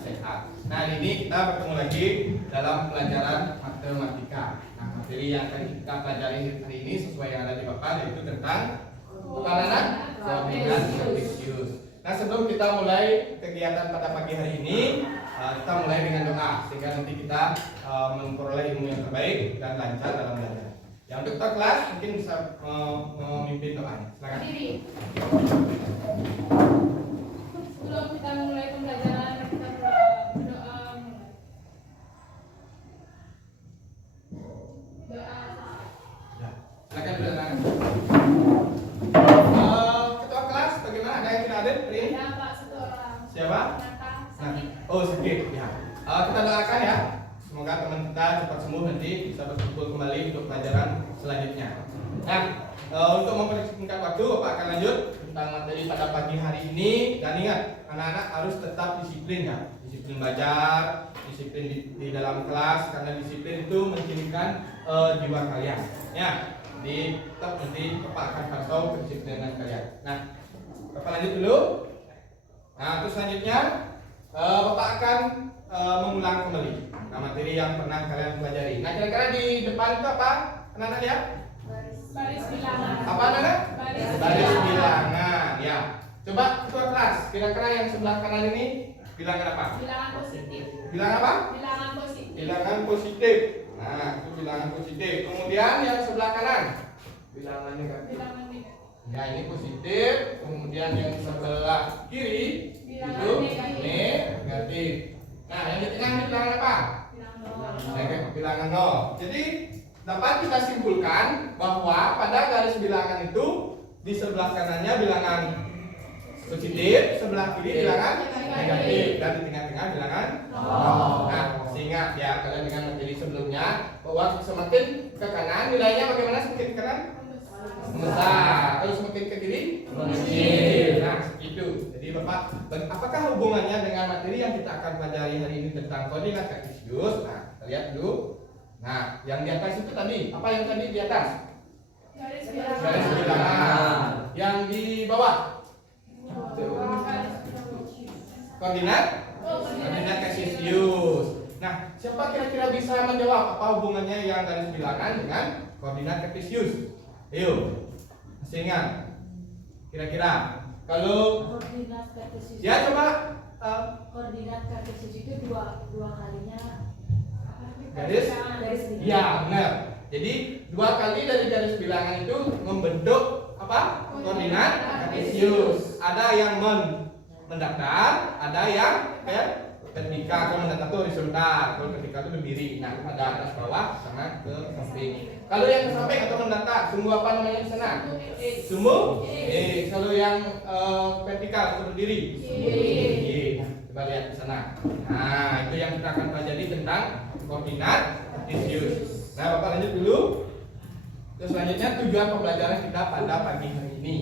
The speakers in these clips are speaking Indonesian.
sehat. Nah, ini kita bertemu lagi dalam pelajaran matematika. Nah, materi yang akan kita pelajari hari ini sesuai yang ada di papan yaitu tentang anak koordinat kartesius. Nah, sebelum kita mulai kegiatan pada pagi hari ini, kita mulai dengan doa sehingga nanti kita memperoleh ilmu yang terbaik dan lancar dalam belajar. Yang untuk ketua kelas mungkin bisa memimpin doanya. Silakan. Sebelum kita mulai pembelajaran, kita berdoa. Ya, silakan berdoa. Ketua kelas, bagaimana? Ada yang tidak hadir? Ya, Pak, satu orang. Siapa? Sakit. Oh, sakit. Ya. Kita doakan ya. Semoga teman kita cepat sembuh nanti bisa berkumpul kembali untuk pelajaran selanjutnya. Nah, untuk mempersingkat waktu, Bapak akan lanjut tentang materi pada pagi hari ini. Dan ingat, anak-anak harus tetap disiplin ya. Disiplin belajar, disiplin di dalam kelas, karena disiplin itu mencirikan jiwa kalian. Ya, jadi tetap nanti Bapak akan pantau kedisiplinan kalian. Nah, Bapak lanjut dulu. Nah, terus selanjutnya Bapak akan mengulang kembali materi yang pernah kalian pelajari. Nah, kira-kira di depan itu apa? Anak-anak ya? Baris bilangan. Apa anak-anak? Baris bilangan. Ya. Coba ketua kelas, kira-kira yang sebelah kanan ini bilangan apa? Bilangan positif. Bilangan apa? Bilangan positif. Bilangan positif. Nah, itu bilangan positif. Kemudian yang sebelah kanan bilangan negatif. Bilangan negatif. Ya, ini positif. Kemudian yang sebelah kiri Bilangan itu negatif. negatif. Nah, yang di tengah ini bilangan apa? Bilangan 0. Jadi dapat kita simpulkan bahwa pada garis bilangan itu di sebelah kanannya bilangan positif, sebelah kiri bilangan negatif, dan di tengah-tengah bilangan 0. Nah, sehingga ya kalian dengan materi sebelumnya bahwa semakin ke kanan nilainya bagaimana, semakin ke kanan membesar, terus semakin ke kiri mengecil. Nah, itu. Jadi Bapak, apakah hubungannya dengan materi yang kita akan pelajari hari ini tentang koordinat kartesius? Nah, kita lihat dulu. Nah, yang di atas itu tadi, apa yang tadi di atas? Garis Garis bilangan. Yang di bawah? Koordinat kartesius. Nah, siapa kira-kira bisa menjawab apa hubungannya yang garis bilangan dengan koordinat kartesius? Ayo, masih ingat? Kira-kira kalau koordinat kartesius. ya coba Koordinat kartesius itu dua kalinya garis. bilangan. Ya, benar. Jadi dua kali dari garis bilangan itu membentuk apa? Koordinat kartesius. Ada yang mendatar, ada yang vertikal. Kalau mendatar itu horizontal, kalau vertikal itu berdiri. Nah, ada atas bawah sama ke samping. Kalau yang ke samping atau mendatar, sumbu apa namanya di sana? Sumbu Kalau yang vertikal atau berdiri, sumbu Y. Nah, coba lihat di sana. Nah, itu yang kita akan pelajari tentang koordinat kartesius. Nah, Bapak lanjut dulu. Terus selanjutnya tujuan pembelajaran kita pada pagi hari ini.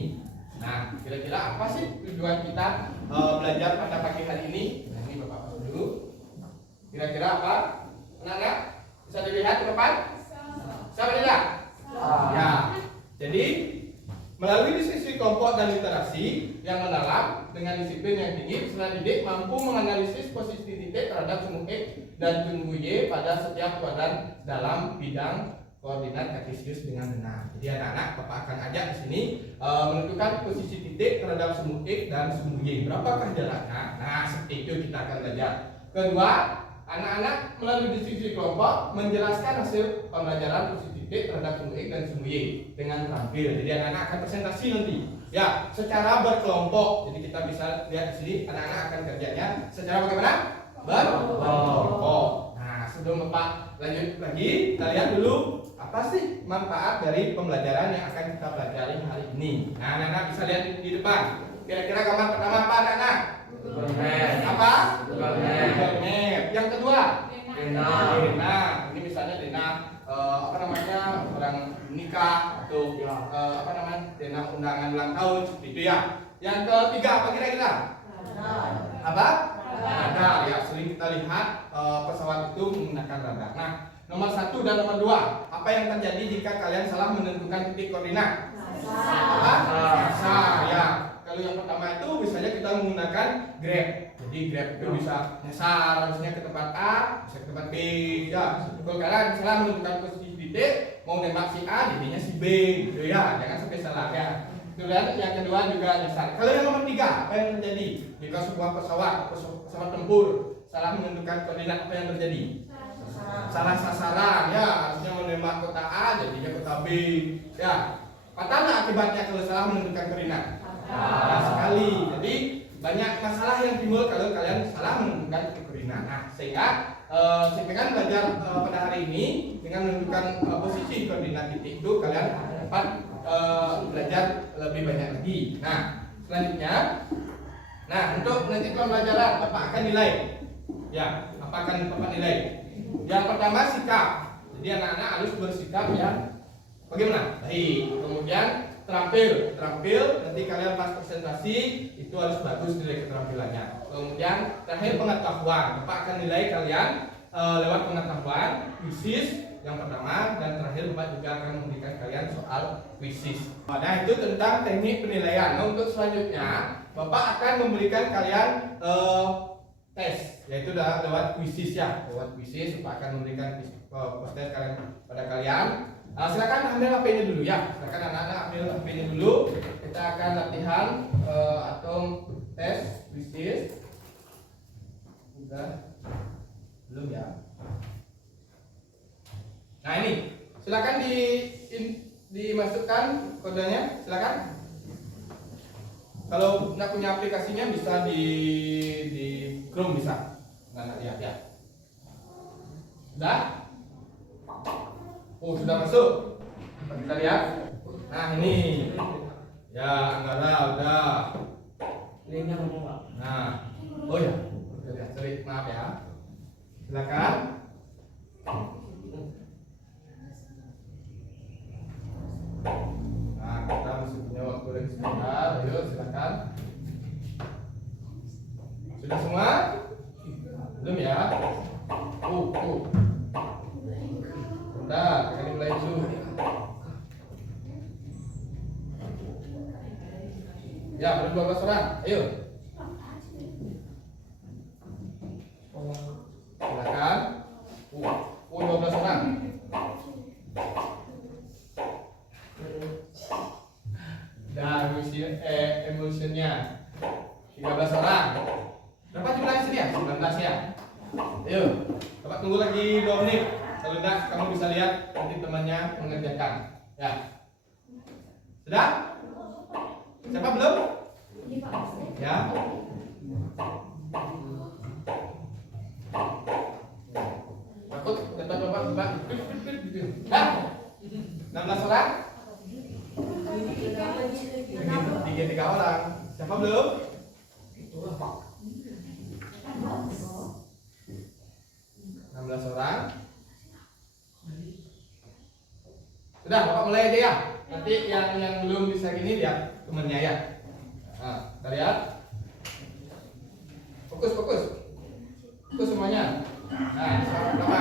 Nah, kira-kira apa sih tujuan kita belajar pada pagi hari ini? Nah, ini Bapak pasang dulu. Kira-kira apa? Anak-anak bisa dilihat ke depan? Bisa dilihat? Ya. Jadi melalui diskusi kelompok dan literasi yang mendalam dengan disiplin yang tinggi, peserta didik mampu menganalisis posisi titik terhadap sumbu X dan sumbu Y pada setiap kuadran dalam bidang koordinat kartesius dengan benar. Jadi anak-anak, Bapak akan ajak di sini menentukan posisi titik terhadap sumbu X dan sumbu Y. Berapakah jaraknya? Nah, seperti itu kita akan belajar. Kedua, anak-anak melalui diskusi kelompok menjelaskan hasil pembelajaran posisi titik terhadap sumbu X dan sumbu Y dengan terampil. Jadi anak-anak akan presentasi nanti. Ya, secara berkelompok. Jadi kita bisa lihat di sini anak-anak akan kerjanya secara bagaimana? Berkelompok. Nah, sebelum Bapak lanjut lagi, kita lihat dulu apa sih manfaat dari pembelajaran yang akan kita pelajari hari ini. Nah, anak-anak bisa lihat di depan. Kira-kira gambar pertama apa, anak-anak? Apa? Google Map. Yang kedua? Dena. Ini misalnya Dena apa namanya, orang nikah atau apa namanya, Dena undangan ulang tahun, seperti itu ya. Yang ketiga apa kira-kira? Apa? Radar. Ya, sering kita lihat pesawat itu menggunakan radar. Nah, nomor 1 dan nomor 2, apa yang terjadi jika kalian salah menentukan titik koordinat? Apa? Ya. kalau yang pertama itu biasanya kita menggunakan Grab. Jadi Grab itu bisa nyasar harusnya ke tempat A, bisa ke tempat B. Ya, kalau kalian salah menentukan posisi titik, mau nembak si A, jadinya si B, gitu ya. Jangan sampai salah ya. Kemudian yang kedua juga nyasar. Kalau yang nomor 3, apa yang terjadi? Jika sebuah pesawat tempur salah menentukan koordinat, apa yang terjadi? Salah sasaran ya, harusnya menembak kota A, jadinya kota B. Ya, fatal akibatnya kalau salah menentukan koordinat. Nah, sekali. Jadi banyak masalah yang timbul kalau kalian salah menentukan koordinat. Nah, sehingga saya pengen belajar pada hari ini dengan menentukan posisi koordinat titik itu kalian dapat belajar lebih banyak lagi. Nah, selanjutnya, nah untuk nanti pembelajaran apa akan nilai? Ya, apa akan Bapak nilai? Yang pertama sikap. Jadi anak-anak harus bersikap yang bagaimana? Baik. Kemudian terampil nanti kalian pas presentasi itu harus bagus nilai keterampilannya. Kemudian terakhir pengetahuan. Bapak akan nilai kalian lewat pengetahuan, quizzes yang pertama, dan terakhir Bapak juga akan memberikan kalian soal quizzes. Nah, itu tentang teknik penilaian. Nah, untuk selanjutnya Bapak akan memberikan kalian tes, yaitu lewat quizzes ya, lewat quizzes. Bapak akan memberikan tes kalian pada kalian. Silakan ambil HP-nya dulu ya. Silakan anak-anak ambil HP-nya dulu. Kita akan latihan atau tes quizzes. Udah belum ya? Nah ini, silakan dimasukkan kodenya. Silakan. Kalau nggak punya aplikasinya bisa di Chrome bisa. Nah, ya. Sudah? Oh, sudah masuk. Kita lihat. Nah, ini. Ya, Anggara udah. Linknya ngomong Pak. Nah. Oh ya. Kita lihat. Sorry, maaf ya. Silakan. Nah, kita masih punya waktu lagi sebentar. Ayo, silakan. Sudah semua? Belum ya? Bentar, kita mulai dulu. Ya, baru 12 orang. Ayo. Silakan. 12 orang. Dan emulsionnya 13 orang. Berapa jumlahnya sini ya? 19 ya. Ayo, Bapak tunggu lagi 2 menit. Kalau tidak, kamu bisa lihat nanti temannya mengerjakan. Ya. Sudah? Siapa belum? Ya. Takut kata Bapak. Dah. 16 orang? 3 orang. Siapa belum? 16 orang. Sudah, Bapak mulai aja ya. Nanti yang belum bisa gini lihat temennya ya. Nah, kita lihat. Fokus semuanya. Nah, soal pertama.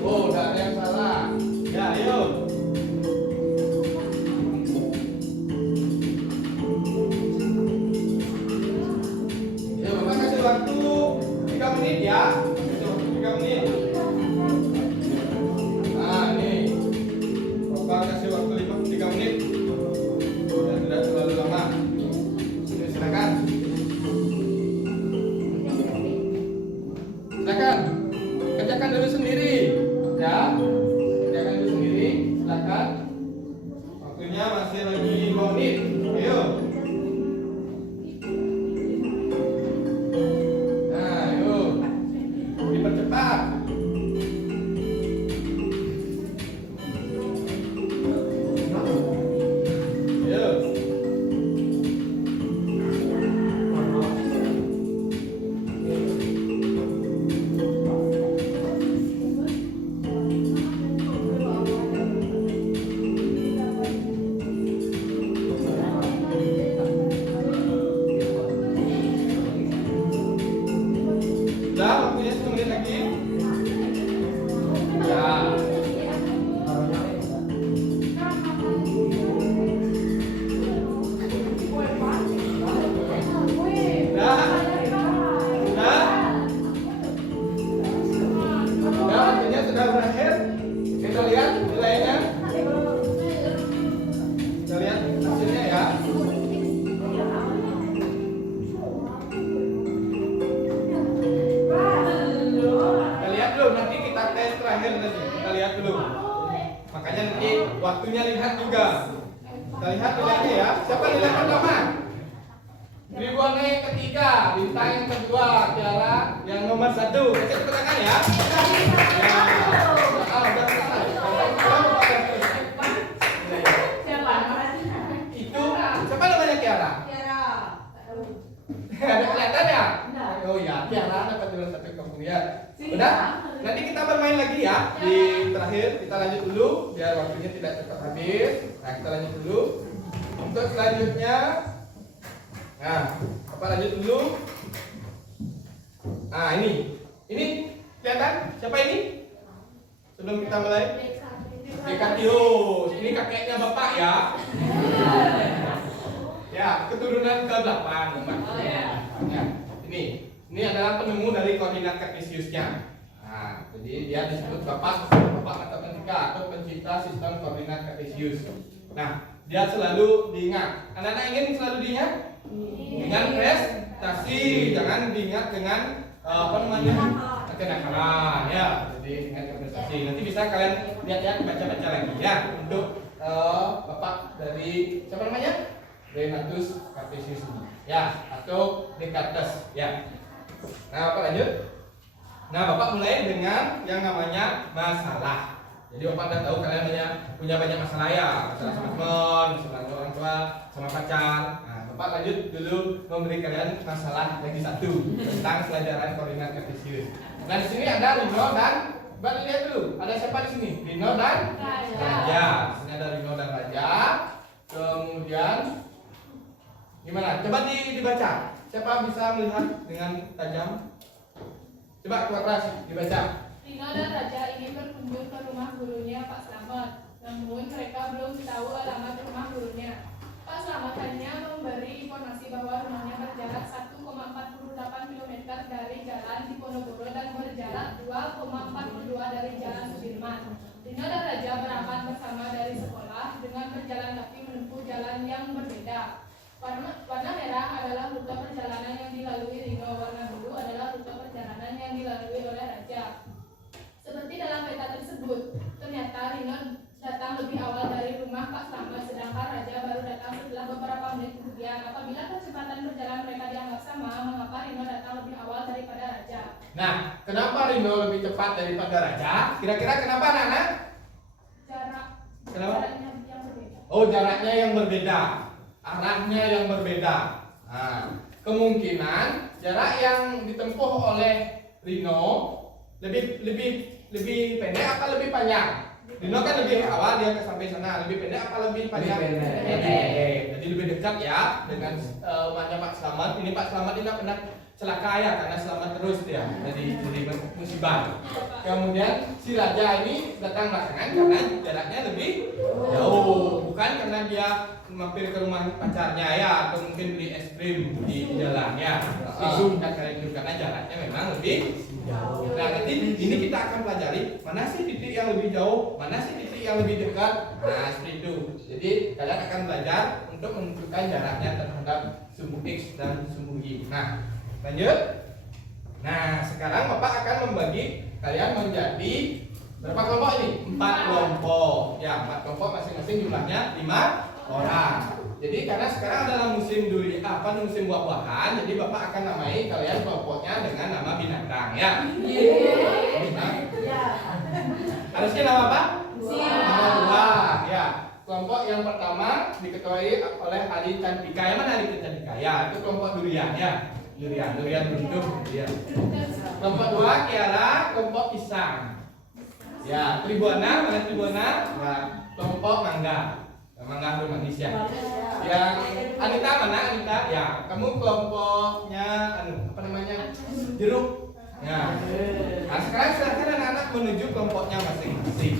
Oh, udah ada yang salah. lihat dulu. Makanya nanti waktunya lihat juga. Kita lihat nilainya ya. Siapa nilai pertama? Ribuan yang ketiga, bintang yang kedua, Tiara yang nomor 1. Kasih tepuk tangan ya. Ya. Udah selesai. Itu siapa namanya Tiara? Ada kelihatan ya? Oh ya, Tiara dapat dulu satu kemudian. Udah? Nanti kita bermain lagi ya. Di terakhir kita lanjut dulu biar waktunya tidak cepat habis. Nah, kita lanjut dulu. Untuk selanjutnya, nah, apa lanjut dulu? Nah, ini kelihatan? Siapa ini? Sebelum kita mulai. Dekatius. Ini kakeknya bapak ya. Ya, keturunan ke-8 ya. Ini adalah penemu dari koordinat kartesiusnya. Nah, jadi dia disebut bapak matematika atau pencipta sistem koordinat kartesius. Nah, dia selalu diingat. Anak-anak ingin selalu diingat? Dengan prestasi, jangan diingat dengan kenakalan ya. Jadi ingat prestasi. Nanti bisa kalian lihat baca-baca lagi ya untuk bapak dari siapa namanya? Renatus Cartesius ya, atau Descartes ya. Nah, apa lanjut? Nah, bapak mulai dengan yang namanya masalah. Jadi bapak udah tahu kalian punya banyak masalah ya, masalah sama teman, masalah orang tua, sama pacar. Nah, bapak lanjut dulu memberi kalian masalah lagi satu tentang pelajaran koordinat kartesius. Nah, di sini ada Rino dan Coba lihat dulu, ada siapa di sini? Rino dan Raja. Di sini ada Rino dan Raja. Kemudian gimana? Coba dibaca. Siapa bisa melihat dengan tajam? Coba kelas dibaca. Rino dan Raja ingin berkunjung ke rumah gurunya Pak Slamet. Namun mereka belum tahu alamat rumah gurunya. Pak Slamet hanya memberi informasi bahwa rumahnya berjarak 1,48 km dari jalan Diponegoro dan berjarak 2,42 dari jalan Sudirman. Rino dan Raja berangkat bersama dari sekolah dengan berjalan kaki menempuh jalan yang berbeda. Warna merah adalah rute perjalanan yang dilalui Rino, warna biru adalah rute perjalanan yang dilalui oleh Raja. Seperti dalam peta tersebut, ternyata Rino datang lebih awal dari rumah Pak Slamet, sedangkan Raja baru datang setelah beberapa menit kemudian. Apabila kecepatan berjalan mereka dianggap sama, mengapa Rino datang lebih awal daripada Raja? Nah, kenapa Rino lebih cepat daripada Raja? Kira-kira kenapa, anak-anak? Jaraknya yang berbeda. Oh, jaraknya yang berbeda, arahnya yang berbeda. Nah, kemungkinan jarak yang ditempuh oleh Rino lebih pendek apa lebih panjang? Rino kan lebih awal dia sampai sana, lebih pendek apa lebih panjang? Lebih pendek. Jadi lebih dekat ya dengan rumahnya Pak Slamet. Ini Pak Slamet tidak pernah celaka ya karena selamat terus dia. Jadi musibah. Kemudian si Raja ini datang belakangan karena jaraknya lebih jauh, bukan karena dia mampir ke rumah pacarnya ya, atau mungkin beli es krim di jalan ya. Karena jaraknya memang lebih jauh. Nah, nanti ini kita akan pelajari mana sih titik yang lebih jauh, mana sih titik yang lebih dekat. Nah, seperti itu. Jadi kalian akan belajar untuk menentukan jaraknya terhadap sumbu X dan sumbu Y. Nah, lanjut. Nah, sekarang Bapak akan membagi kalian menjadi berapa kelompok ini? 4 kelompok. Ya, 4 kelompok masing-masing jumlahnya 5 orang. Jadi karena sekarang adalah musim musim buah-buahan, jadi Bapak akan namai kalian kelompoknya dengan nama binatang ya. Binatang. Harusnya nama apa? Nama buah ya. Kelompok yang pertama diketuai oleh Adi Cantika. Yang mana Adi Cantika? Ya, itu kelompok durian ya. Durian beruntung ya. Kelompok 2 Kiara, kelompok pisang. Ya, Tribuana, mana Tribuana? Nah, kelompok mangga. Mangga manis ya. Yang Anita mana Anita? Ya, kamu kelompoknya apa namanya? Jeruk. Ya. Nah, sekarang silakan anak-anak menuju kelompoknya masing-masing.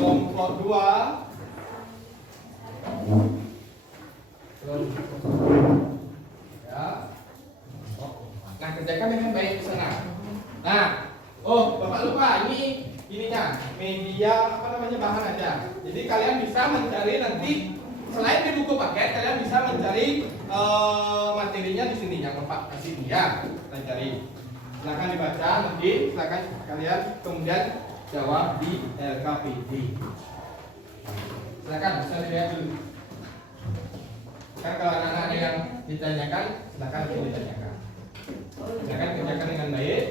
kelompok 2. Ya. Nah, kerjakan dengan baik di sana. Nah, oh, Bapak lupa ini ininya media apa namanya bahan aja. Jadi kalian bisa mencari nanti selain di buku paket kalian bisa mencari materinya di sini yang Bapak kasih dia. Kita cari. Silakan dibaca nanti, silakan kalian kemudian jawab di LKPD. Silakan bisa dilihat dulu. Kan kalau anak-anak ada yang ditanyakan, silakan ditanyakan. Silakan kerjakan dengan baik.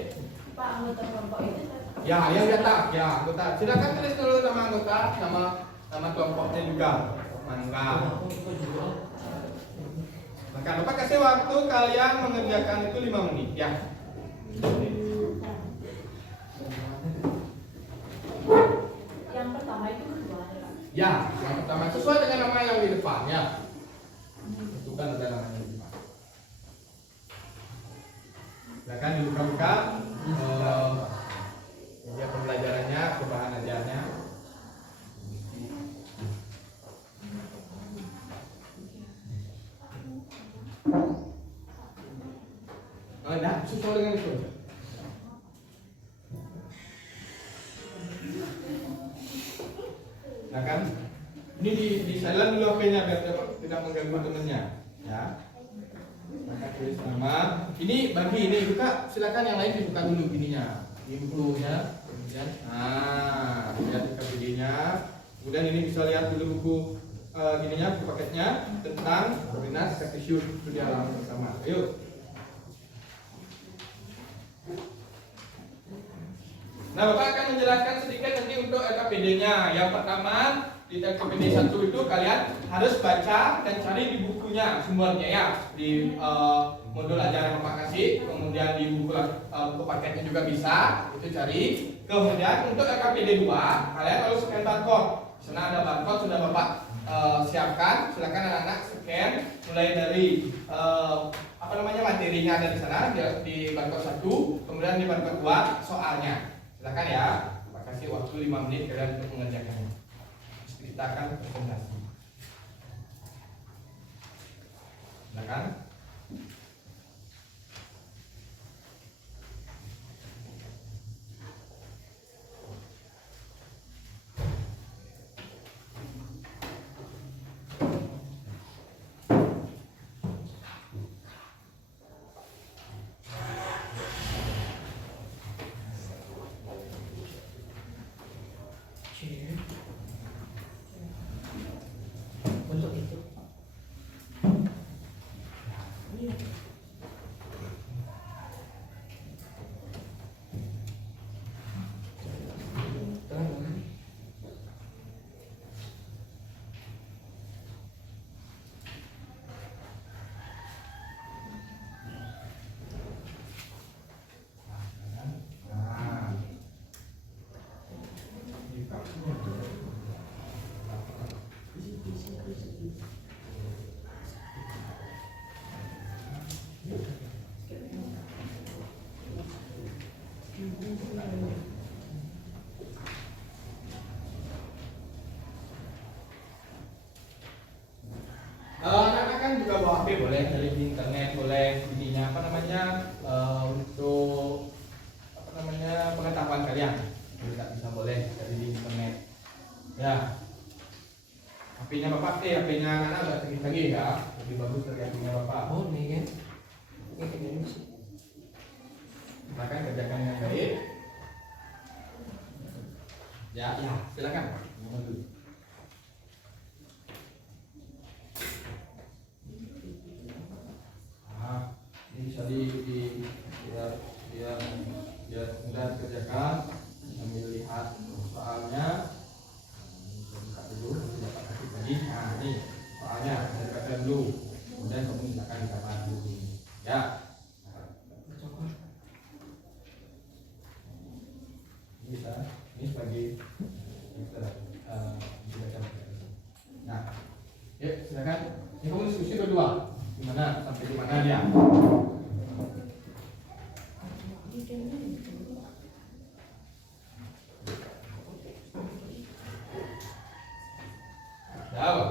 Pak, anggota kelompok itu Ya, yang datang, ya anggota. Silakan tulis dulu nama anggota, nama kelompoknya juga. Mangga. Maka Bapak kasih waktu kalian mengerjakan itu 5 menit, ya. yang pertama itu kedua ya, Pak. Ya, yang pertama sesuai dengan nama yang di depan, ya. Itu kan ada namanya di depan. Silakan dibuka-buka. Media pembelajarannya, bahan ajarnya. Nah, sesuai dengan itu. Nah kan, ini di silent dulu HP-nya biar tidak mengganggu temennya, ya. Maka tulis nama. Ini bagi ini buka, silakan yang lain dibuka dulu ininya, infonya, kemudian, lihat buka videonya. Kemudian ini bisa lihat dulu buku gininya, buku paketnya tentang koordinat Kartesius studi alam bersama. Ayo. Nah, Bapak akan menjelaskan sedikit nanti untuk LKPD-nya. Yang pertama, di LKPD 1 itu kalian harus baca dan cari di bukunya sumbernya ya. Di modul ajaran Bapak kasih, kemudian di buku paketnya juga bisa, itu cari. Kemudian untuk LKPD 2, kalian harus scan barcode. Di sana ada barcode sudah Bapak siapkan. Silakan anak-anak scan mulai dari materinya ada di sana di barcode 1, kemudian di barcode 2 soalnya. Silakan ya, Pak kasih waktu 5 menit kalian untuk mengerjakannya. Kita akan presentasi. Silakan. Untuk itu. Anak-anak kan juga bawa HP boleh, dari di internet boleh, ininya apa namanya untuk apa namanya pengetahuan kalian bisa boleh dari di internet. Ya, HP-nya Bapak HP-nya anak-anak udah canggih-canggih ya, lebih bagus dari HP-nya Bapak. Oh, nih kan. Ini kan sih. Silakan kerjakan dengan baik. Ya, silakan. Ngomong dulu. Ini bisa dia mudah kerjakan sambil lihat soalnya. Buka dulu, dapat kasih tadi. Nah, ini soalnya saya katakan dulu. Kemudian kamu silakan dikamar dulu. Ya. Bisa. Ini sebagai nah, yuk silakan. Ini kamu diskusi kedua. Gimana sampai di mana dia?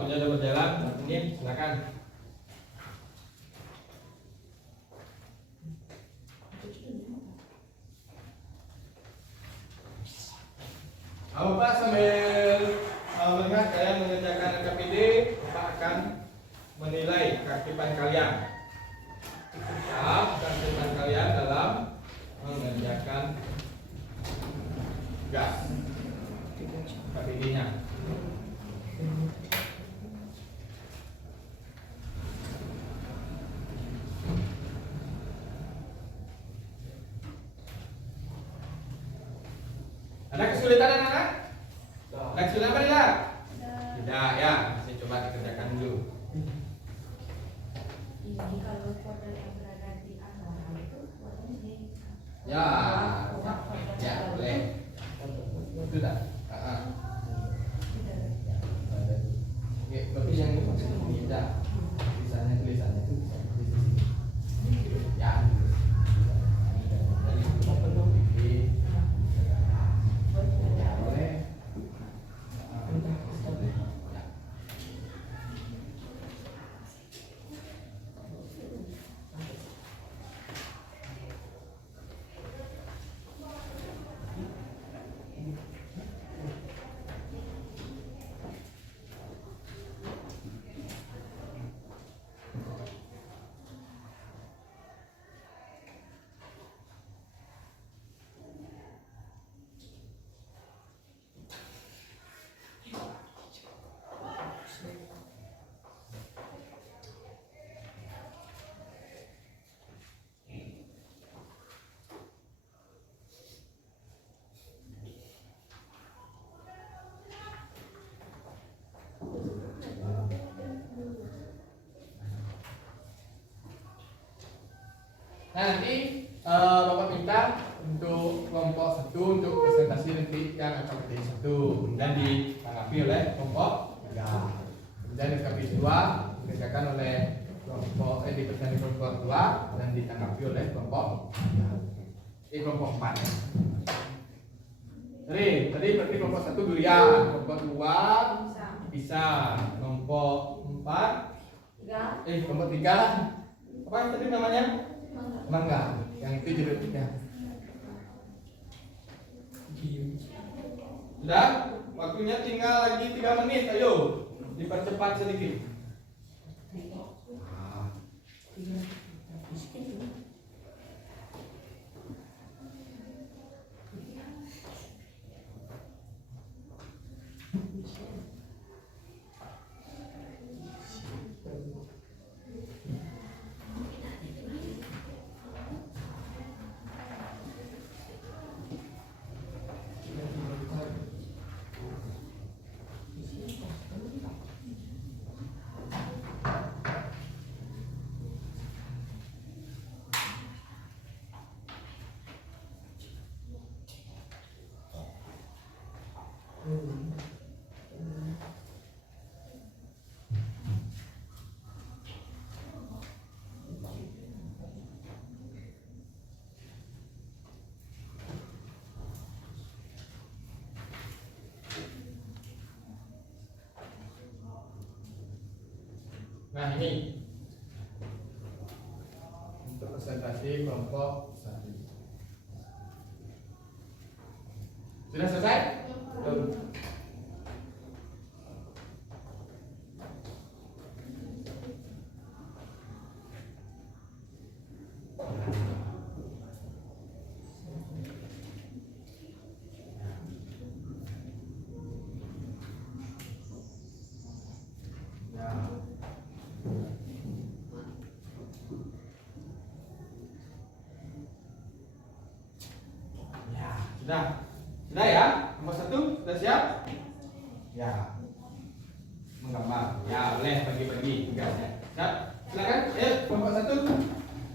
waktunya sudah berjalan. Ini silakan. Bapak sambil melihat kalian mengerjakan KPD, Bapak akan menilai keaktifan kalian. Keaktifan kalian dalam mengerjakan gas KPD-nya. Ada kesulitan anak-anak? Ada kesulitan apa tidak? Tidak ya, saya coba dikerjakan dulu. Ini kalau folder yang berada di antara itu warnanya ini. Ya, ya boleh. Sudah. Oke, berarti yang ini maksudnya tidak. Tulisannya itu bisa di sini. Ya. Dari apa dong? Ya boleh. Ya. Nah, nanti Bapak minta untuk kelompok 1 untuk presentasi nanti yang akan menjadi 1 dan ditanggapi oleh kelompok 3. Kemudian ditanggapi 2 dikerjakan oleh kelompok dipresentasi kelompok 2 dan ditanggapi oleh kelompok 4. Tadi berarti kelompok 1 durian, kelompok 2 bisa, kelompok 4 kelompok 3 apa yang tadi namanya? Mangga, yang itu jeruknya. Sudah, waktunya tinggal lagi 3 menit, ayo dipercepat sedikit. Nah ini untuk presentasi kelompok 1. Sudah selesai? Belum. Sudah ya? Nomor 1 sudah siap? Ya. Menggambar. Ya, boleh bagi-bagi tugasnya. Siap? Silakan. Kelompok 1.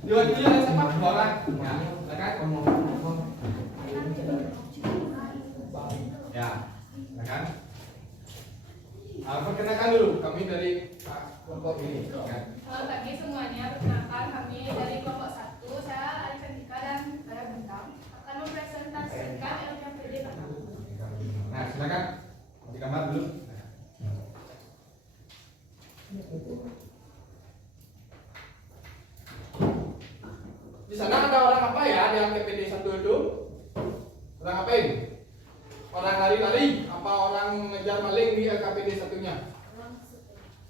Dua-duanya ada siapa? 2 orang. Ya, silakan. Ya, silakan. Perkenalkan dulu kami dari kelompok ini. Selamat pagi semuanya, perkenalkan kami dari kelompok 1. Saya Alisantika dan saya Bentang akan mempresentasikan LKPD pertama. Nah, silakan digambar dulu. mengejar maling di LKPD satunya?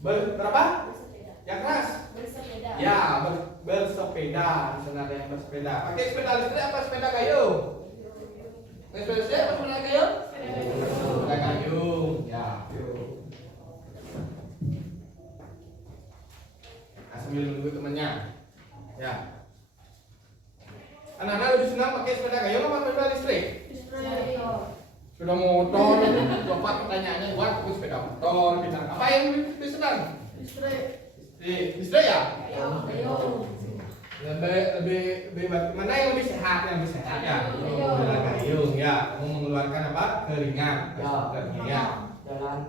Berapa? Yang keras? Bersepeda. Ya, bersepeda. Di sana ada yang bersepeda. Pakai sepeda listrik apa sepeda kayu? Sepeda listrik apa sepeda kayu? Sepeda kayu. Ya. Nah, sambil nunggu temannya. Ya. Anak-anak lebih senang pakai sepeda kayu apa sepeda listrik? Sepeda motor. Bapak pertanyaannya buat aku sepeda motor. Bilang apa yang lebih senang? Listrik ya? Lebih mana yang lebih sehat ya? Sepeda kayu ya. Mau mengeluarkan apa? Keringat. Ya. Jalan.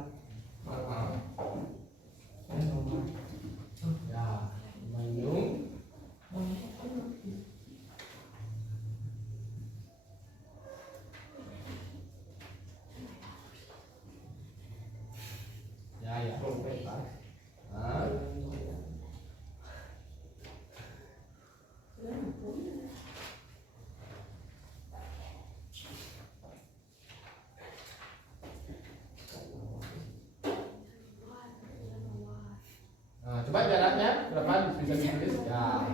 Ya. Minum. Ya. Nah. Nah, coba jaraknya berapa bisa ditulis? Ya.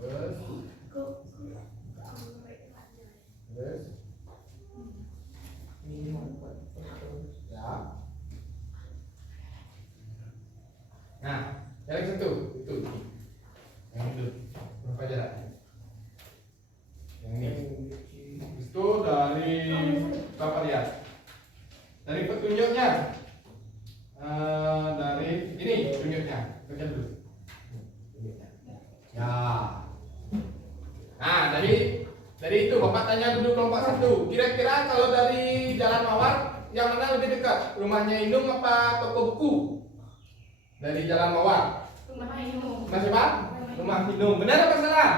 Terus. Ya. Nah, jarak satu itu. Yang itu berapa jaraknya? Yang ini. Itu dari berapa lihat? Dari petunjuknya. Dari ini tunjuknya. Baca dulu. Tunjuknya. Ya. Nah, dari itu Bapak tanya dulu kelompok satu. Kira-kira kalau dari Jalan Mawar yang mana lebih dekat? Rumahnya Inung apa toko buku? Dari Jalan Mawar. Rumah Inung. Rumah siapa? Rumah Inung. Benar apa salah?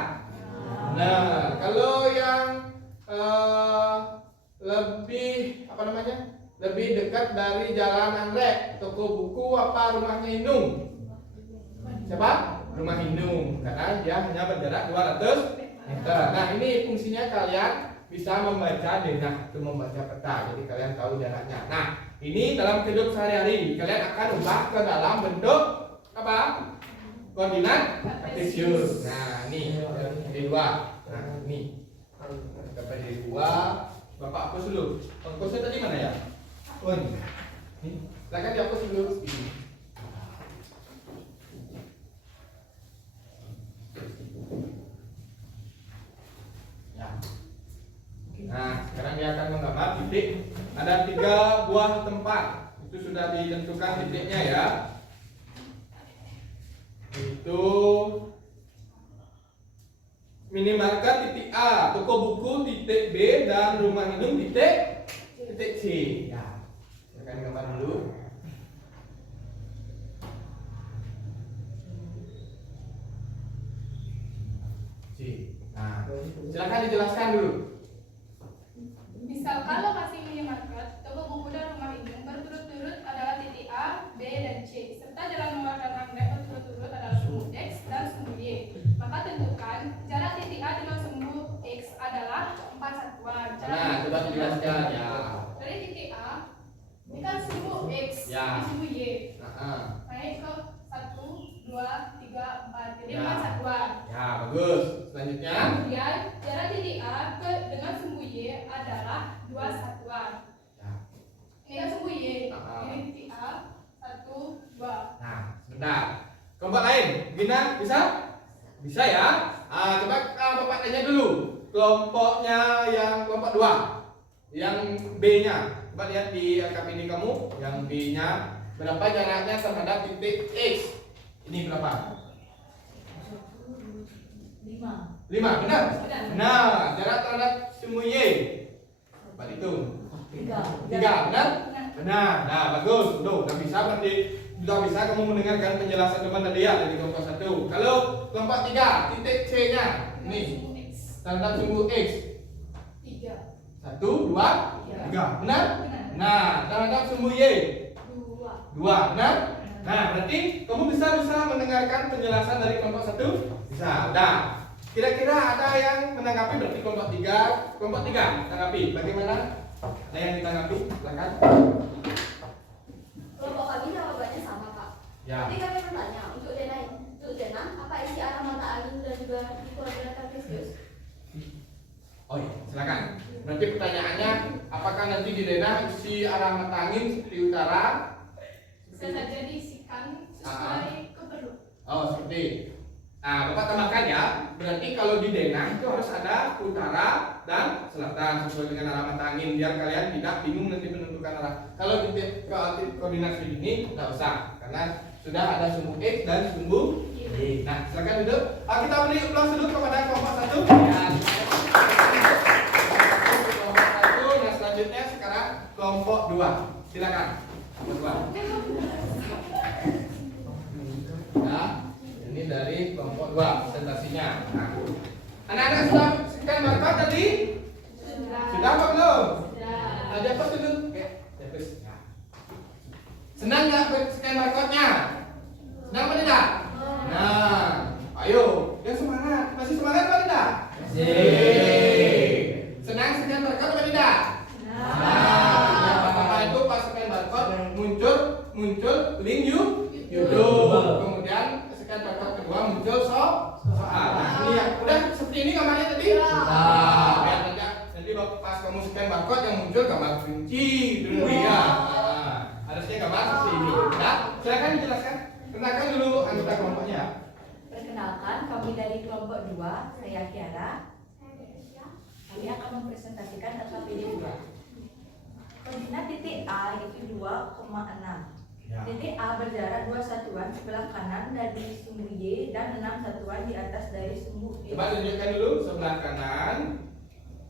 Nah, kalau yang lebih apa namanya? Lebih dekat dari Jalan Anggrek, toko buku apa rumahnya Inung? Siapa? Rumah Inung. Karena dia hanya berjarak 200 meter. Nah, ini fungsinya kalian bisa membaca denah itu membaca peta. Jadi kalian tahu jaraknya. Nah, ini dalam hidup sehari-hari kalian akan ubah ke dalam bentuk apa? Koordinat kartesius. Nah, ini jadi 2. Nah, ini. Dapat jadi 2. Bapak hapus dulu. Ongkosnya tadi mana ya? Oh, ini. Silakan dihapus dulu. Ini. Ya. Nah, sekarang dia akan menggambar titik. Ada 3 buah tempat. Itu sudah ditentukan titiknya ya. Itu minimarket titik A, toko buku titik B, dan rumah minum titik C. Ya, saya akan gambar dulu. C. Nah, silakan dijelaskan dulu. Misalkan lokasi minimarket, toko buku dan rumah Inung berturut-turut adalah titik A, B, dan C, serta jalan Mawar dan Anggrek berturut-turut adalah sumbu X dan sumbu Y. Maka tentukan jarak titik A dengan sumbu X adalah 4 satuan. Nah, coba dijelaskan ya. Dari titik A, ini kan sumbu X, Ya. ini sumbu Y. Naik ke 1, 2, 3, 4. Jadi Ya. 4 satuan. Ya, bagus. Selanjutnya. Kemudian jarak titik A dengan sumbu Y adalah 2 satuan. Ya. Ini kan sumbu Y. Ah. Ini titik A 1, 2. Nah, sebentar. Kelompok lain, Gina bisa? Bisa ya? Coba Bapak tanya dulu. Kelompoknya yang kelompok 2, yang B-nya. Coba lihat di LKPD kamu, yang B-nya berapa jaraknya terhadap titik X? Ini berapa? 5, benar? Benar. Nah, jarak terhadap sumbu Y. Coba hitung. 3, benar? Benar. Nah, bagus. Udah bisa berarti sudah bisa kamu mendengarkan penjelasan teman tadi ya dari kelompok 1. Kalau kelompok 3, titik C-nya ini terhadap sumbu X. 3. 1, 2, 3. Benar? Benar. Nah, terhadap sumbu Y. 2. 2, benar? Nah, berarti kamu bisa mendengarkan penjelasan dari kelompok 1? Bisa. Udah. Kira-kira ada yang menanggapi berarti kelompok 3 tanggapi. Bagaimana? Ada yang ditanggapi? Silakan. Kelompok kami jawabannya sama, Pak. Ya. Tapi kami bertanya, untuk denah, apa isi arah mata angin dan juga di koordinat kartesius? Oh iya, silakan. Berarti pertanyaannya, apakah nanti di denah isi arah mata angin seperti utara? Bisa saja diisikan sesuai keperluan. Oh, seperti. Nah, Bapak tambahkan ya. Berarti kalau di denah itu harus ada utara dan selatan sesuai dengan arah mata angin biar kalian tidak bingung nanti menentukan arah. Kalau di koordinat ini tidak usah karena sudah ada sumbu X dan sumbu Y. Nah, silakan duduk. Kita beri aplaus dulu kepada kelompok 1. Ya, kelompok 1. Nah, selanjutnya sekarang kelompok 2. Silakan. Kelompok 2. Ya, ini dari kelompok 2 presentasinya. Nah, anak-anak sudah sekian markot tadi? Sudah apa belum? Nah, dapat dulu. Oke, dapat. Ya. Senang nggak sekian markotnya? Senang apa tidak? Nah, ayo, yang semangat. Masih semangat apa tidak? Senang sekian markot apa tidak? Nah, yang pertama itu pas sekian markot muncul link YouTube. Kemudian sekian markot kedua muncul soal. Nah, ini ya. Udah seperti ini gambarnya tadi? Nah, nanti pas kamu sekian barcode yang muncul gambar kunci dulu ya. Nah, harusnya gambar seperti ini. Nah, silakan dijelaskan. Kenalkan dulu anggota kelompoknya. Perkenalkan, kami dari kelompok 2, saya Kiara. Kami akan mempresentasikan LKPD 2. Koordinat titik A itu 2,6. Ya. Titik A berjarak 2 satuan sebelah kanan dari sumbu Y dan 6 satuan di atas dari sumbu Y. Coba tunjukkan dulu sebelah kanan.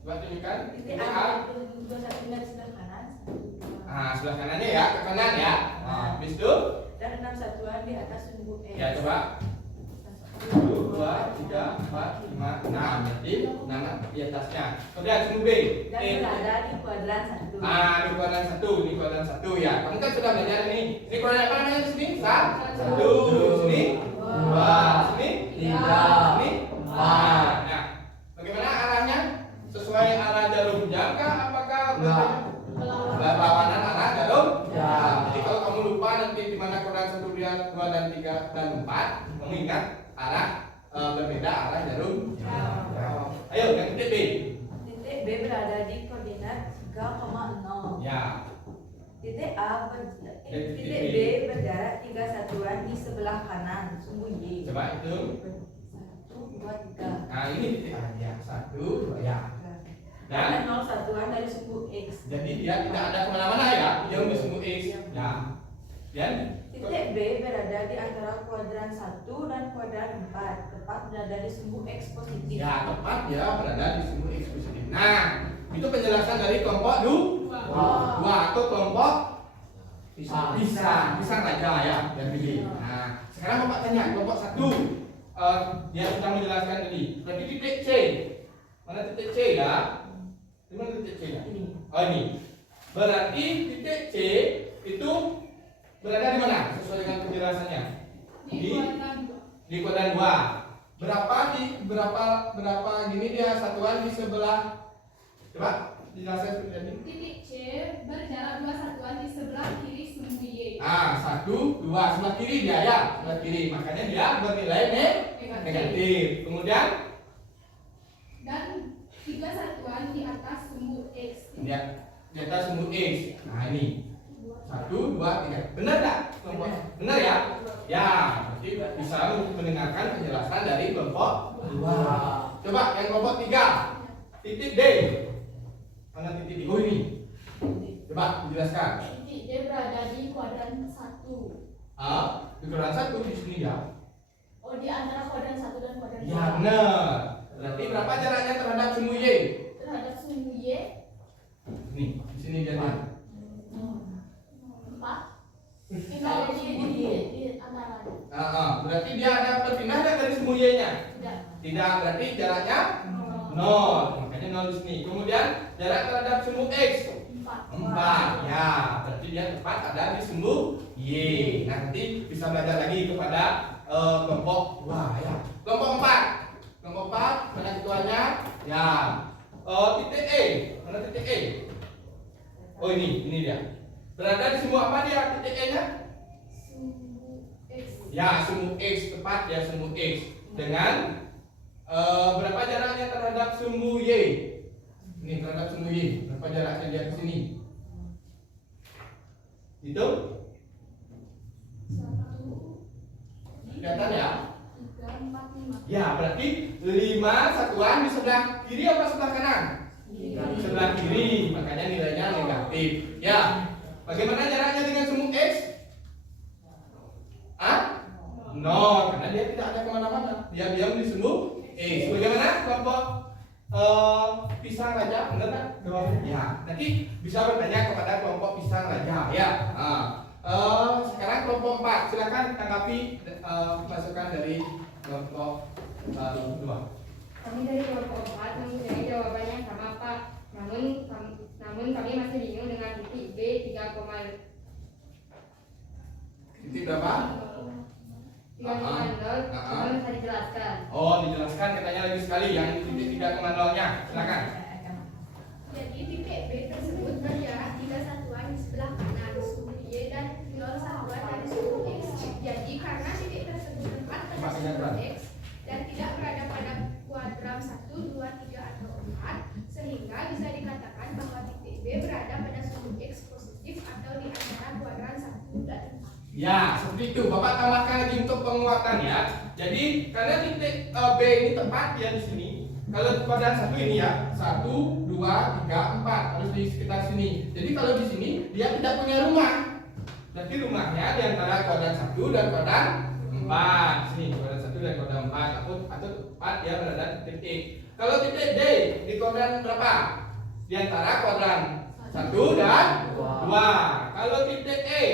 Coba tunjukkan Titik A itu 2 satuan dari sebelah kanan. Nah, sebelah kanannya ya, ke kanan ya. Nah, habis itu Dan 6 satuan di atas sumbu X. ya coba 1, 2, 3, 4, 5, 6. Berarti 6 di atasnya. Kemudian sumbu B. Dan berada di kuadran 1. Di kuadran 1 ya. Kamu kan sudah belajar ini. Ini kuadran apa namanya di sini? 1. Sini 2. Sini 3. Sini 4. Nah, bagaimana arahnya? Sesuai arah jarum jam kah? Apakah berlawanan arah jarum jam? Jadi kalau kamu lupa nanti di mana kuadran 1, 2 dan 3 dan 4, kamu ingat arah berbeda arah jarum jam. Ayo yang titik B. Titik B berada di koordinat 3,0. Ya. Titik B berjarak 3 satuan di sebelah kanan sumbu Y. Coba itu. 1, 2, 3. Nah ini titik A ya. 1, 2 ya. Dan 0 satuan dari sumbu X. Jadi dia tidak ada kemana-mana ya, jauh di sumbu X. Ya. Dan Titik B berada di antara kuadran 1 dan kuadran 4, tepat berada di sumbu X positif. ya tepat ya berada di sumbu X positif. Nah, itu penjelasan dari kelompok 2 atau kelompok pisang aja ya, yang pilih. Nah, sekarang Bapak tanya kelompok 1. Dia sudah menjelaskan tadi. Berarti titik C. Mana titik C ya? Di mana titik C ya? Oh ini. Berarti titik C itu berada di mana? Sesuai dengan penjelasannya. Di kuadran 2. Berapa gini dia satuan di sebelah? Coba dijelaskan seperti ini. Titik C berjarak 2 satuan di sebelah kiri sumbu Y. 1, 2 sebelah kiri dia ya, sebelah kiri. Makanya dia bernilai negatif. Kemudian Dan 3 satuan di atas sumbu X. dia di atas sumbu X. Nah ini 1, 2, 3. Benar tak? Benar ya? Ya, berarti bisa mendengarkan penjelasan dari kelompok 2. Coba yang kelompok 3. Titik D. Mana titik D? Oh ini. Coba dijelaskan. Titik D berada di kuadran 1. Di kuadran 1 di sini ya. Oh, di antara kuadran 1 dan kuadran 2. Ya benar. Berarti berapa jaraknya terhadap sumbu Y? Terhadap sumbu Y Nih, di sini jadi. 4. Ada di antara. Berarti dia ada berpindah nggak dari sumbu Y-nya? Tidak. Tidak, berarti jaraknya 0. Makanya 0 di sini. Kemudian jarak terhadap sumbu X 4. 4. Ya, berarti dia tepat ada di sumbu Y. Nanti bisa belajar lagi kepada kelompok 2 ya. Kelompok 4. Kelompok 4 mana ketuanya? Ya. Titik E. Mana titik E? Oh ini dia. Berada di sumbu apa dia titik E-nya? Sumbu X. Ya, sumbu X, tepat ya sumbu X. Dengan berapa jaraknya terhadap sumbu Y? Ini terhadap sumbu Y. Berapa jaraknya dia ke sini? Itu? 1, Kelihatan ya? 3, 4, 5. Ya, berarti 5 satuan di sebelah kiri apa sebelah kanan? Sebelah kiri, makanya nilainya negatif. Ya, bagaimana jaraknya dengan sumbu X? 0, karena dia tidak ada kemana-mana. Dia diam di sumbu X. Bagaimana kelompok pisang raja? Benar tak? Ya, nanti bisa bertanya kepada kelompok pisang raja. Ya. Sekarang kelompok 4. Silakan tanggapi masukan dari kelompok 2. Kami dari kelompok 4 mempunyai jawaban yang sama, Pak. Namun kami masih bingung dengan titik B 3,0. Titik berapa? 3,0 cuma bisa dijelaskan. Oh, dijelaskan katanya lagi sekali yang titik 3,0-nya. Silakan. Jadi titik B tersebut berjarak 3 satuan di sebelah kanan sumbu Y dan 0 satuan dari sumbu X. Jadi karena titik tersebut tepat pada sumbu X dan tidak berada pada kuadran 1, 2, 3 atau 4, sehingga bisa dikatakan bahwa titik B berada pada sumbu X positif atau di antara kuadran 1 dan 4. Ya, seperti itu. Bapak tambahkan lagi untuk penguatan ya. Jadi karena titik B ini tepat ya di sini. Kalau kuadran 1 ini ya, 1, 2, 3, 4 harus di sekitar sini. Jadi kalau di sini dia tidak punya rumah. Berarti rumahnya di antara kuadran 1 dan kuadran 4. Sini kuadran 1 dan kuadran 4 atau tepat dia berada di titik. Kalau titik D di kuadran berapa? Di antara kuadran 1 dan 2. Kalau titik E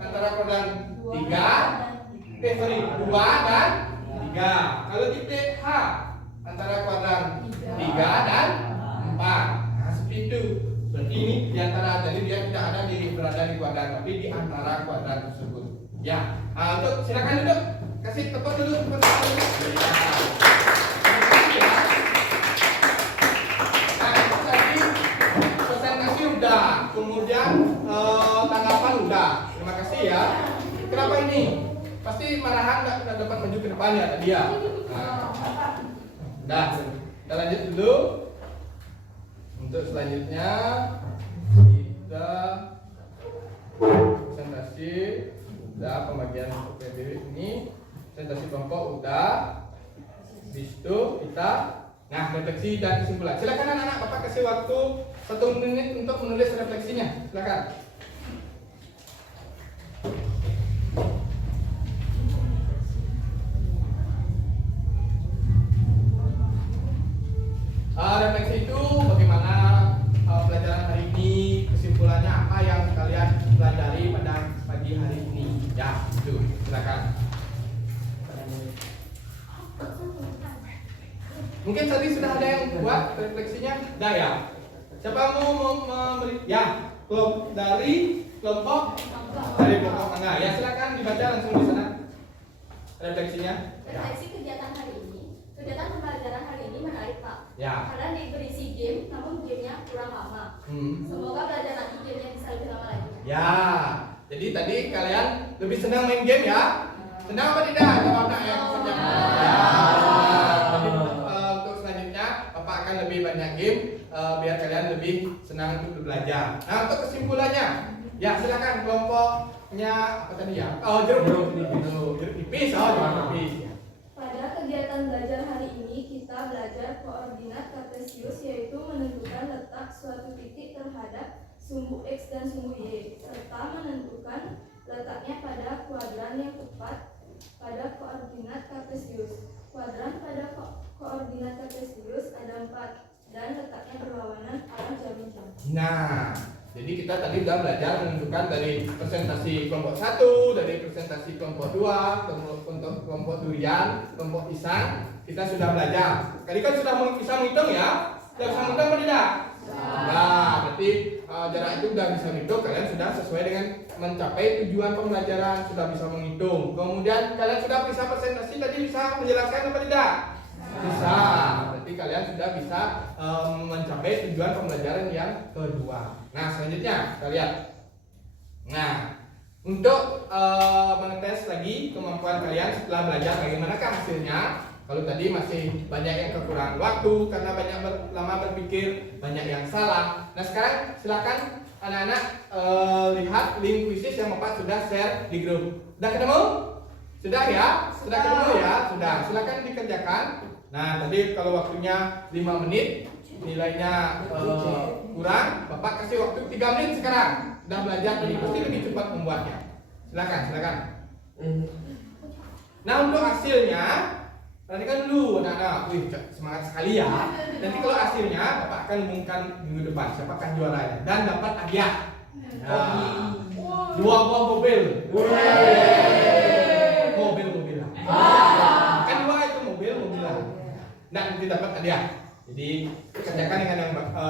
antara kuadran 2 dan 3. Kalau titik H antara kuadran 3 dan 4. Nah, seperti itu. Berarti ini di antara, jadi dia tidak ada berada di kuadran, tapi di antara kuadran tersebut. Ya. Nah, untuk silakan duduk. Kasih tepuk dulu kepada saya. Nah, itu tadi presentasi udah, kemudian tanggapan udah. Terima kasih ya. Kenapa ini? Pasti marahan nggak dapat maju ke depan ya tadi ya. Nah, kita lanjut dulu. Untuk selanjutnya kita presentasi udah pembagian PPB ini, presentasi kelompok udah. Di situ kita refleksi dan kesimpulan. Silakan anak-anak, Bapak kasih waktu 1 menit untuk menulis refleksinya. Silakan. Refleksi itu bagaimana pelajaran hari ini, kesimpulannya apa yang kalian pelajari pada pagi hari ini. Ya, itu. Silakan. Mungkin tadi sudah ada yang buat refleksinya? Sudah ya? Siapa mau memberi? Ya, dari kelompok mangga. Ya, silakan dibaca langsung di sana refleksinya. Refleksi kegiatan hari ini. Kegiatan pembelajaran hari ini menarik, Pak. Ya. Karena berisi game, namun gamenya kurang lama. Semoga belajar nanti gamenya bisa lebih lama lagi. Ya, jadi tadi kalian lebih senang main game ya? Senang apa tidak? Jawabnya ya. Tapi untuk selanjutnya Bapak akan lebih banyak game biar kalian lebih senang untuk belajar. Nah, untuk kesimpulannya, ya silakan kelompoknya apa tadi ya? Oh, jeruk nipis. Jeruk nipis. Pada kegiatan belajar hari ini, kita belajar koordinat kartesius, yaitu menentukan letak suatu titik terhadap sumbu X dan sumbu Y, serta menentukan letaknya pada kuadran yang tepat pada koordinat kartesius. Kuadran pada koordinat kartesius ada 4 dan letaknya berlawanan arah jam-jam. Nah, jadi kita tadi sudah belajar menentukan dari presentasi kelompok 1, dari presentasi kelompok 2, kelompok durian, kelompok pisang. Kita sudah belajar. Tadi kan sudah bisa menghitung ya? Sudah bisa menghitung atau tidak? Nah, berarti jarak itu udah bisa menghitung, kalian sudah sesuai dengan mencapai tujuan pembelajaran, sudah bisa menghitung. Kemudian kalian sudah bisa presentasi tadi, bisa menjelaskan apa tidak? Bisa. Berarti kalian sudah bisa mencapai tujuan pembelajaran yang kedua. Nah, selanjutnya kita lihat. Nah, untuk mengetes lagi kemampuan kalian setelah belajar, bagaimanakah hasilnya? Kalau tadi masih banyak yang kekurangan waktu karena banyak lama berpikir, banyak yang salah. Nah, sekarang silakan anak-anak lihat link kuisis yang Bapak sudah share di grup. Sudah ketemu? Sudah ya? Sudah ketemu ya? Sudah. Silakan dikerjakan. Nah, tadi kalau waktunya 5 menit, nilainya kurang, Bapak kasih waktu 3 menit sekarang. Sudah belajar tadi, pasti lebih cepat membuatnya. Silakan. Nah, untuk hasilnya, perhatikan dulu anak-anak. Wih, semangat sekali ya. Nanti kalau hasilnya, Bapak akan umumkan minggu depan siapakah juaranya dan dapat hadiah. Nah, 2 buah mobil. Mobil-mobilan. Kan 2 itu mobil-mobilan. Nah, nanti dapat hadiah. Jadi kerjakan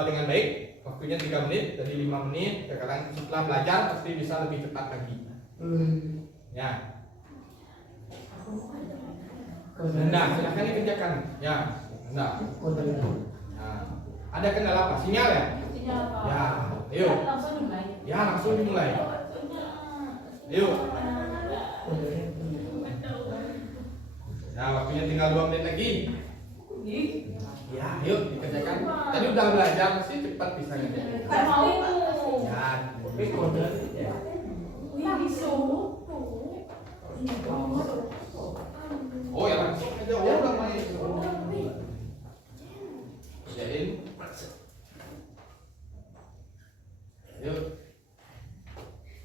dengan baik. Waktunya 3 menit, dari 5 menit. Setelah belajar pasti bisa lebih cepat lagi. Ya. Nah, silahkan dikerjakan. Ya. Nah. Ada kendala apa? Sinyal ya? Ya. Ayo. Ya, langsung dimulai. Ayo. Nah, waktunya tinggal 2 menit lagi. Ya, ayo dikerjakan. Tadi udah belajar, pasti cepat bisa ngerjain. Ya, oh ya langsung aja udah main. Kerjain. Yuk.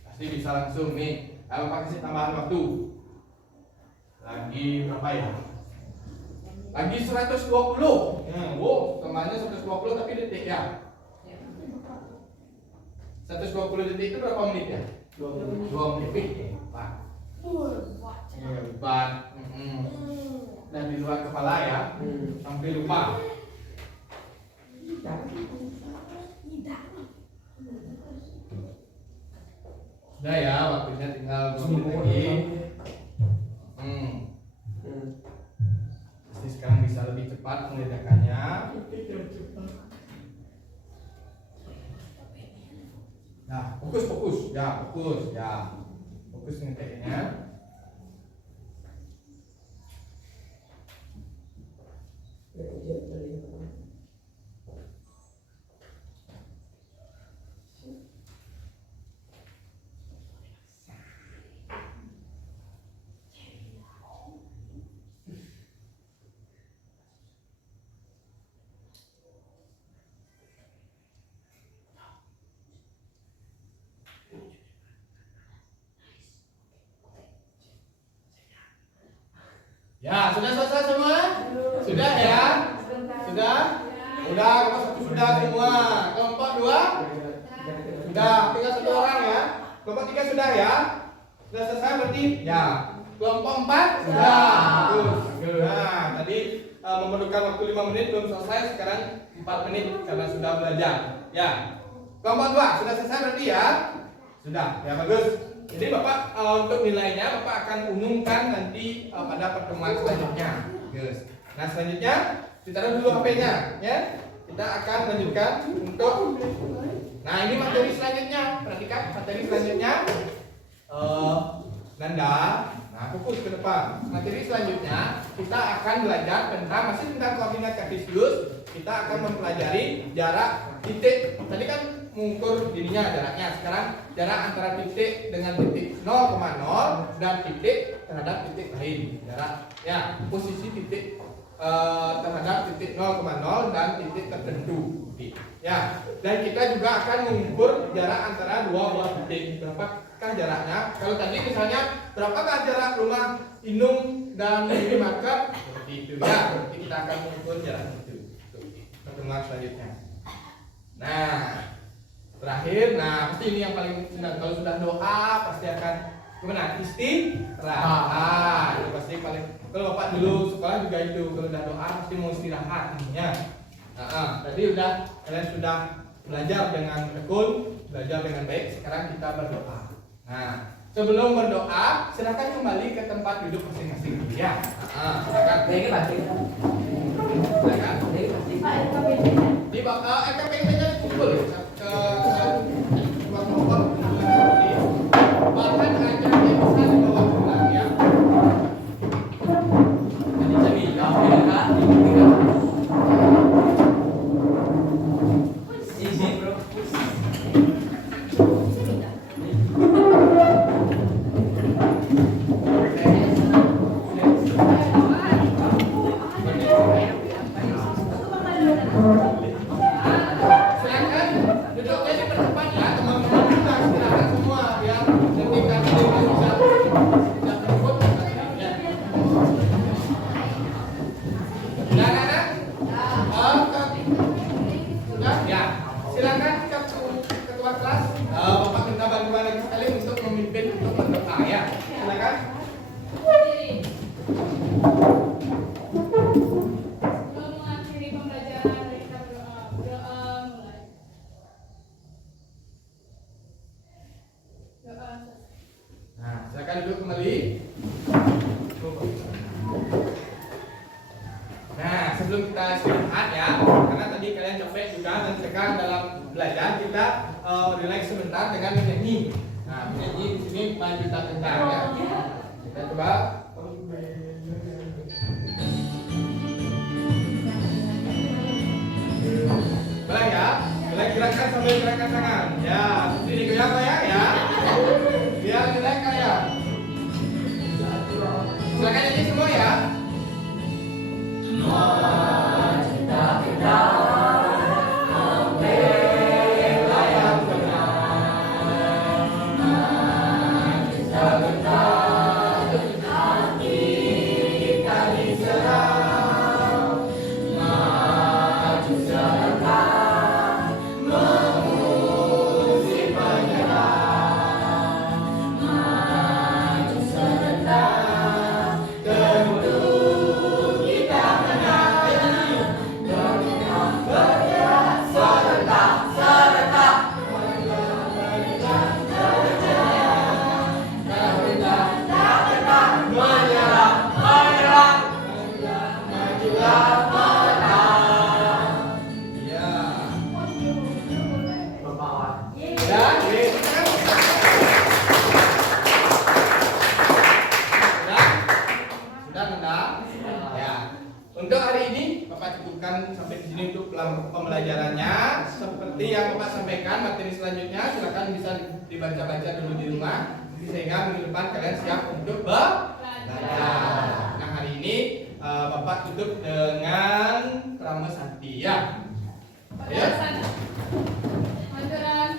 Pasti bisa langsung nih. Bapak kasih tambahan waktu. Lagi berapa ya? Lagi 120. Wow, tambahannya 120 tapi detik ya. 120 detik itu berapa menit ya? 2 menit. Lipat. Dan di luar kepala ya. Sampai lupa. Sudah ya, waktunya tinggal 2 menit lagi. Pasti sekarang bisa lebih cepat mengerjakannya. Nah, fokus. Ya, fokus. Ya. Fokus ngerjainnya. Ya, sudah selesai semua? Sudah ya? Sudah? Udah, kelompok 1 sudah semua. Kelompok 2? Sudah, tinggal 1 orang ya. Kelompok 3 sudah ya? Sudah selesai berarti? Ya. Kelompok 4? Sudah. Bagus. Nah, tadi memerlukan waktu 5 menit belum selesai, sekarang 4 menit karena sudah belajar. Ya. Kelompok 2 sudah selesai berarti ya? Sudah. Ya, bagus. Jadi Bapak untuk nilainya Bapak akan umumkan nanti pada pertemuan selanjutnya. Yes. Nah, selanjutnya ditaruh dulu HP-nya ya. Kita akan lanjutkan untuk nah, ini materi selanjutnya. Perhatikan materi selanjutnya. Nanda, nah fokus ke depan. Materi selanjutnya kita akan belajar masih tentang koordinat kartesius. Kita akan mempelajari jarak titik. Tadi kan mengukur dirinya jaraknya. Sekarang jarak antara titik dengan titik 0,0 dan titik terhadap titik lain. Jarak ya, posisi titik terhadap titik 0,0 dan titik tertentu. Ya, dan kita juga akan mengukur jarak antara dua buah titik. Berapakah jaraknya? Kalau tadi misalnya berapakah jarak rumah Inung dan minimarket? Seperti itu ya. Berarti kita akan mengukur jarak itu. Pertemuan selanjutnya. Nah, terakhir, nah pasti ini yang paling senang. Kalau sudah doa pasti akan gimana? Istirahat. Itu pasti paling. Kalau Bapak dulu sekolah juga itu. Kalau sudah doa pasti mau istirahat. Ya. Tadi kalian sudah belajar dengan tekun, belajar dengan baik. Sekarang kita berdoa. Nah, sebelum berdoa, silakan kembali ke tempat duduk masing-masing dulu ya. Silakan. Ini pasti. Silakan. Ini pasti. Pak LKPP-nya. Di LKPP-nya dikumpul ke ruang kelompok. Bahkan acaranya bisa dibawa pulang ya. Jadi jadi ya, kan? Easy, bro. Silakan duduknya di depan ya, teman-teman kita silakan semua biar nanti kami bisa berebut ya. Sudah anak? Sudah ya. Silakan ketua kelas, Bapak minta bantuan lagi sekali untuk memimpin untuk berdoa ya. Silakan. Sebelum mengakhiri pembelajaran, mari kita berdoa. Berdoa mulai. Doa selesai. Nah, silakan duduk kembali. Nah, sebelum kita istirahat ya, karena tadi kalian capek juga dan sekarang dalam belajar kita relax sebentar dengan menyanyi. Nah, menyanyi di sini main kita tentang ya. Kita coba. Boleh ya? Boleh gerakan sambil gerakan tangan. Ya, sini goyang ya. Biar relax ya. Silakan nyanyi semua ya. Untuk hari ini Bapak cukupkan sampai di sini untuk pembelajarannya. Seperti yang Bapak sampaikan, materi selanjutnya silakan bisa dibaca-baca dulu di rumah, sehingga minggu depan kalian siap untuk belajar. Nah, hari ini Bapak tutup dengan Krama Santi ya. Pada saat Manturan